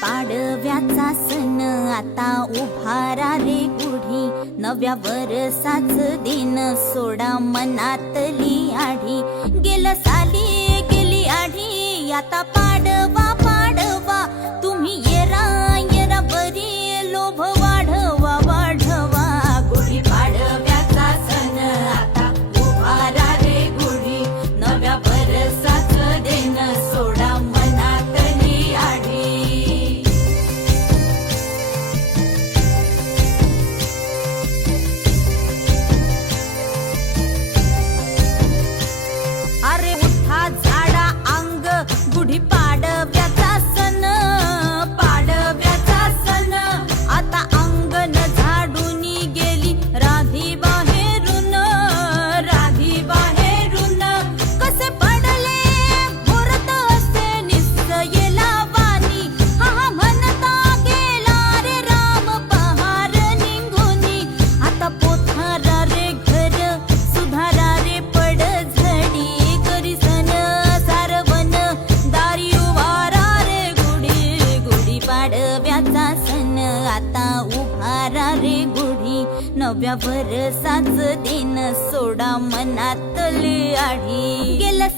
पाडव्याचा सण आता उभारा रे गुढी, नव्या वर्षाच दिन सोडा मनातली आढी. गेलं साली गेली आढी, आता पाडवा पाडवा, तुम्ही येरा येरा बरी लोभ वाढवा वाढवा. गुढी पाडव्याचा सण आता उभारा रे गुढी, नव्या वर्षाच दिन सोडा मनातली आढी. अरे उठा झाडा अंग, गुढी पाडव्याचा सण, पाडव्याचा सण आता अंगण झाडून गेली राधी बाहेरून, राधी बाहेरून. कसे पडले भोरत असे निश्चयेला वाणी, हा म्हणता गेला रे राम पहार निघूनी. आता पोथारा रे घर सुधारा रे पड झडी, करी सन सारवण दारी उभारा रे गुढी. गुढी पाडव्याचा सण आता उभारा रे गुढी, नव्या वर्षाच दिन सोडा मनातली आढी. गेलं